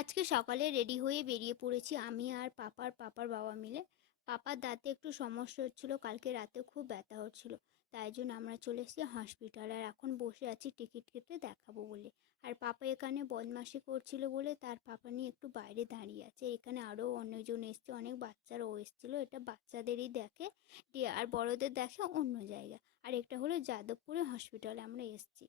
আজকে সকালে রেডি হয়ে বেরিয়ে পড়েছি আমি আর পাপার পাপার বাবা মিলে। পাপার দাঁতে একটু সমস্যা হচ্ছিল, কালকে রাতে খুব ব্যথা হচ্ছিল, তাই জন্য আমরা চলে এসেছি হসপিটাল আর এখন বসে আছি টিকিট কেটে দেখাবো বলে। আর পাপা এখানে বদমাশি করছিল বলে তার পাপা নিয়ে একটু বাইরে দাঁড়িয়ে আছে। এখানে আরও অনেকজন এসছে, অনেক বাচ্চারাও এসেছিল, এটা বাচ্চাদেরই দেখে আর বড়দের দেখে অন্য জায়গা। আর এটা হলো যাদবপুরে হসপিটালে আমরা এসেছি।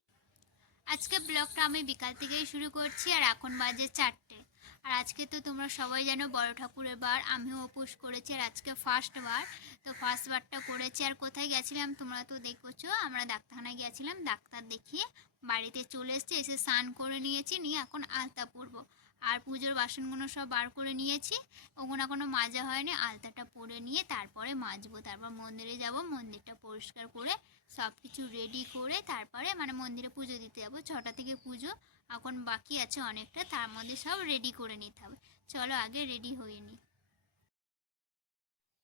আজকে ব্লগটা আমি বিকাল থেকেই শুরু করছি, আর এখন বাজে চারটে। আর আজকে তো তোমরা সবাই জানো বড় ঠাকুরের বার, আমিও উপোস করেছি, আর আজকে ফার্স্ট বার। তো ফার্স্ট বারটা করেছি, আর কোথায় গেছিলাম তোমরা তো দেখছ, আমরা ডাক্তারখানায় গেছিলাম, ডাক্তার দেখিয়ে বাড়িতে চলে এসেছি, এসে স্নান করে নিয়েছি, নিয়ে এখন আলতা পরবো। আর পুজোর বাসনগুলো সব বার করে নিয়েছি, ওগুলো এখনও মাজা হয়নি, আলতাটা পরে নিয়ে তারপরে মাজবো, তারপর মন্দিরে যাব, মন্দিরটা পরিষ্কার করে সব কিছু রেডি করে তারপরে মানে মন্দিরে পুজো দিতে যাব। ছটা থেকে পুজো। এখন বাকি আছে অনেকটা, তার মধ্যে সব রেডি করে নিতে হবে। চলো আগে রেডি হয়ে নিই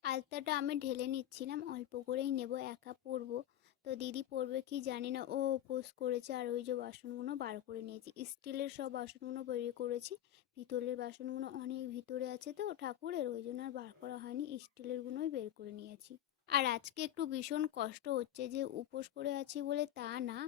আলতাটা আমি ঢেলে নিচ্ছিলাম, অল্প করেই নেব, একা পরবো তো দিদি পরবে কি জানি না, ও উপোস করেছে আর ওই যে বাসনগুলো বার করে নিয়েছি। স্টিলের সব বাসনগুলো বেরিয়ে করেছি। পিতলের বাসনগুলো অনেক ভিতরে আছে তো ঠাকুরের, ওই জন্য আর বার করা হয়নি স্টিলেরগুলোই বের করে নিয়েছি। আর আজকে একটু ভীষণ কষ্ট হচ্ছে যে উপোস করে আছি বলে তা না,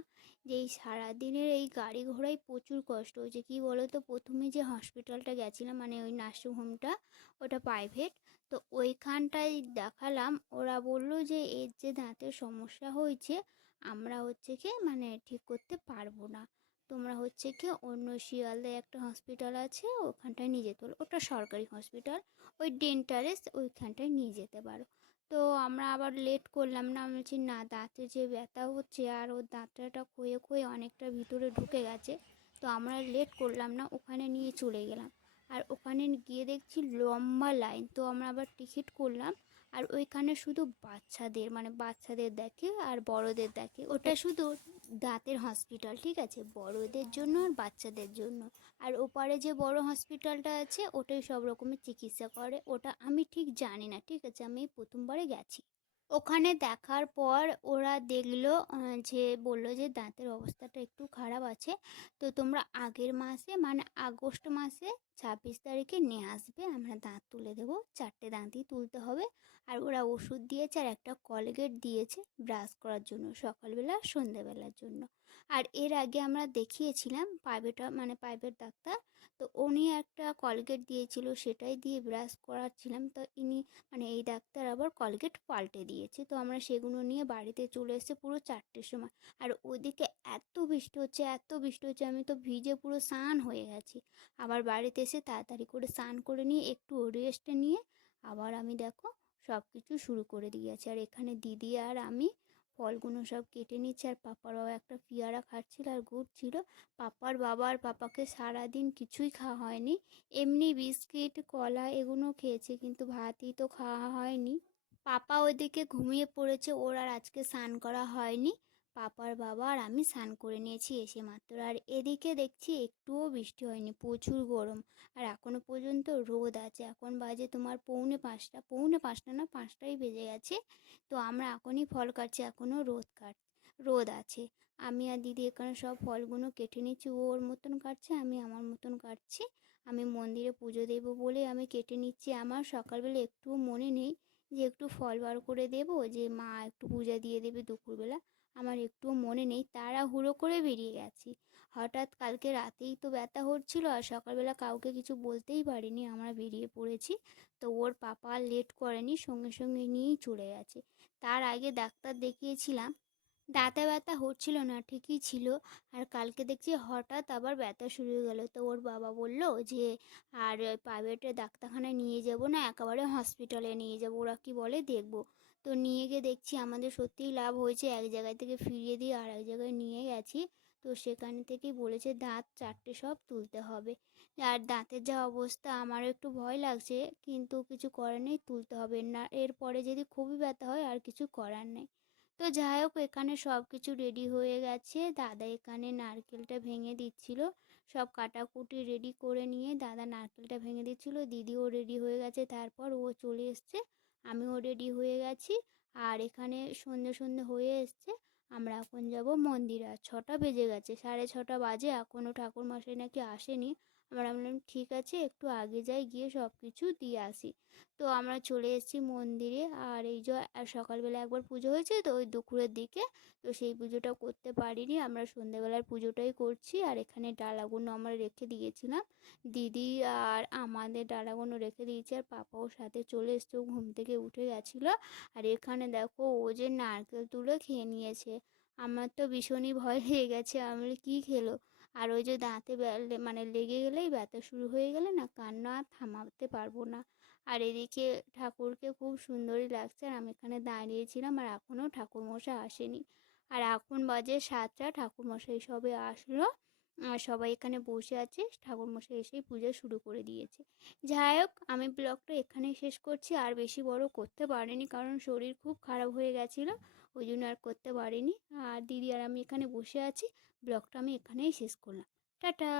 যে এই সারাদিনের এই গাড়ি ঘোড়ায় প্রচুর কষ্ট হচ্ছে। কি বলো তো প্রথমে যে হসপিটালটা গেছিলাম মানে ওই নার্সিং হোমটা ওটা প্রাইভেট, তো ওইখানটায় দেখালাম, ওরা বলল যে এর যে দাঁতের সমস্যা হয়েছে, আমরা হচ্ছে কি মানে ঠিক করতে পারব না। তোমরা হচ্ছে কি অন্য শিয়ালদায় একটা হসপিটাল আছে, ওখানটায় নিয়ে যেতে পারো। ওটা সরকারি হসপিটাল ওই ডেন্টারেস ওইখানটায় নিয়ে যেতে পারো। তো আমরা আবার লেট করলাম না, আমি বলছি, না, দাঁতে যে ব্যথা হচ্ছে আর ওর দাঁতটা ক্ষয়ে ক্ষয়ে অনেকটা ভিতরে ঢুকে গেছে। তো আমরা লেট করলাম না, ওখানে নিয়ে চলে গেলাম। আর ওখানে গিয়ে দেখছি লম্বা লাইন তো আমরা আবার টিকিট করলাম। আর ওইখানে শুধু বাচ্চাদের মানে বাচ্চাদের দেখে আর বড়দের দেখে। ওটা শুধু দাঁতের হসপিটাল ঠিক আছে? বড়দের জন্য আর বাচ্চাদের জন্য। আর ওপারে যে বড় হসপিটালটা আছে, ওটাই সব রকমের চিকিৎসা করে। ওটা আমি ঠিক জানি না, ঠিক আছে? আমি প্রথমবারে গেছি। ওখানে দেখার পর ওরা দেখল যে বলল যে দাঁতের অবস্থাটা একটু খারাপ আছে। তো তোমরা আগের মাসে মানে আগস্ট মাসে ছাব্বিশ তারিখে নিয়ে আসবে। আমরা দাঁত তুলে দেবো। চারটে দাঁতই তুলতে হবে। আর ওরা ওষুধ দিয়েছে আর একটা কলগেট দিয়েছে ব্রাশ করার জন্য সকালবেলা, সন্ধেবেলার জন্য। আর এর আগে আমরা দেখিয়েছিলাম প্রাইভেট মানে প্রাইভেট ডাক্তার তো উনি একটা কলগেট দিয়েছিল, সেটাই দিয়ে ব্রাশ করাচ্ছিলাম। তো ইনি মানে এই ডাক্তার আবার কলগেট পাল্টে দিয়েছে। তো আমরা সেগুলো নিয়ে বাড়িতে চলে এসেছি পুরো চারটের সময়। আর ওদিকে এত বৃষ্টি হচ্ছে, এত বৃষ্টি হচ্ছে, আমি তো ভিজে পুরো স্নান হয়ে গেছি। আবার বাড়িতে এসে তাড়াতাড়ি করে স্নান করে নিয়ে একটু রেস্ট নিয়ে আবার আমি দেখো সব কিছু শুরু করে দিয়েছি। আর এখানে দিদি আর আমি ফলগুলো সব কেটে নিচ্ছে আর পাপার বাবা একটা পিয়ারা খাচ্ছিল আর ঘুরছিল। পাপার বাবা আর পাপাকে সারাদিন কিছুই খাওয়া হয়নি। এমনি বিস্কিট, কলা এগুলো খেয়েছে কিন্তু ভাতই তো খাওয়া হয়নি। পাপা ওইদিকে ঘুমিয়ে পড়েছে, ওর আর আজকে স্নান করা হয়নি। পাপার বাবা আর আমি স্নান করে নিয়েছি এসে মাত্র। আর এদিকে দেখছি একটুও বৃষ্টি হয়নি, প্রচুর গরম। আর এখনও পর্যন্ত রোদ আছে। এখন বাজে তোমার পৌনে পাঁচটা পৌনে পাঁচটা না পাঁচটাই বেজে গেছে। তো আমরা এখনই ফল কাটছি, এখনও রোদ কাট, রোদ আছে। আমি আর দিদি এখানে সব ফলগুলো কেটে নিচ্ছি ও ওর মতন কাটছে, আমি আমার মতন কাটছি। আমি মন্দিরে পুজো দেবো বলে আমি কেটে নিচ্ছি। আমার সকালবেলা একটুও মনে নেই যে একটু ফল বার করে দেবো, যে মা একটু পূজা দিয়ে দেবে দুপুরবেলা। আমার একটুও মনে নেই, তাড়াহুড়ো করে বেরিয়ে গেছি। হঠাৎ কালকে রাতেই তো ব্যথা হচ্ছিল আর সকালবেলা কাউকে কিছু বলতেই পারিনি, আমরা বেরিয়ে পড়েছি। তো ওর পাপা লেট করেনি, সঙ্গে সঙ্গে নিয়েই চলে গেছে। তার আগে ডাক্তার দেখিয়েছিলাম। দাঁতে ব্যথা হচ্ছিল না, ঠিকই ছিল। আর কালকে দেখছি হঠাৎ আবার ব্যথা শুরু হয়ে গেলো। তো ওর বাবা বলল যে, আর প্রাইভেটে ডাক্তারখানায় নিয়ে যাব না, একেবারে হসপিটালে নিয়ে যাব, ওরা কি বলে দেখব। তো নিয়ে গিয়ে দেখছি আমাদের সত্যিই লাভ হয়েছে। এক জায়গায় থেকে ফিরিয়ে দিয়ে আর এক জায়গায় নিয়ে গেছি। তো সেখান থেকেই বলেছে দাঁত চারটে সব তুলতে হবে। আর দাঁতের যা অবস্থা আমার একটু ভয় লাগছে, কিন্তু কিছু করার নেই, তুলতে হবে না। এরপরে যদি খুবই ব্যথা হয়, আর কিছু করার নেই। তো যাই হোক, এখানে সব কিছু রেডি হয়ে গেছে। দাদা এখানে নারকেলটা ভেঙে দিচ্ছিল। সব কাটাকুটি রেডি করে নিয়ে দাদা নারকেলটা ভেঙে দিচ্ছিল। দিদিও রেডি হয়ে গেছে। তারপর ও চলে এসছে। আমিও রেডি হয়ে গেছি। আর এখানে সন্ধে সন্ধে হয়ে এসছে, আমরা এখন যাব মন্দিরে। আর ছটা বেজে গেছে, সাড়ে ছটা বাজে। এখনও ঠাকুর মশাই নাকি আসেনি। আমরা বললাম, ঠিক আছে, একটু আগে যাই, গিয়ে সব কিছু দিয়ে আসি। তো আমরা চলে এসেছি মন্দিরে। আর এই যে সকালবেলা একবার পুজো হয়েছে, তো ওই দুপুরের দিকে। তো সেই পুজোটা করতে পারিনি। আমরা সন্ধেবেলার পুজোটাই করছি। আর এখানে ডালাগুলো আমরা রেখে দিয়েছিলাম। দিদি আর আমাদের ডালাগুলো রেখে দিয়েছি। আর পাপাও সাথে চলে এসছে। ঘুম থেকে উঠে গেছিল। আর এখানে দেখো, ও যে নারকেল তুলে খেয়ে নিয়েছে। আমার তো ভীষণই ভয় লেগে গেছে। আমি কী খেলো? আর ওই যে দাঁতে মানে লেগে গেলেই ব্যথা শুরু হয়ে গেলে না কান্না আর থামাতে পারব না। আর এদিকে ঠাকুরকে খুব সুন্দরই লাগছে আর আমি এখানে দাঁড়িয়েছিলাম আর এখনও ঠাকুরমশাই আসেনি। আর এখন বাজে সাতটা, ঠাকুরমশাই সবে আসলো। সবাই এখানে বসে আছে, ঠাকুরমশাই এসেই পুজো শুরু করে দিয়েছে। যাই হোক, আমি ব্লগটা এখানেই শেষ করছি, আর বেশি বড় করতে পারিনি কারণ শরীর খুব খারাপ হয়ে গেছিল। ওই জন্য আর করতে পারিনি। আর দিদি আর আমি এখানে বসে আছি। ব্লগটা আমি এখানেই শেষ করলাম। টাটা!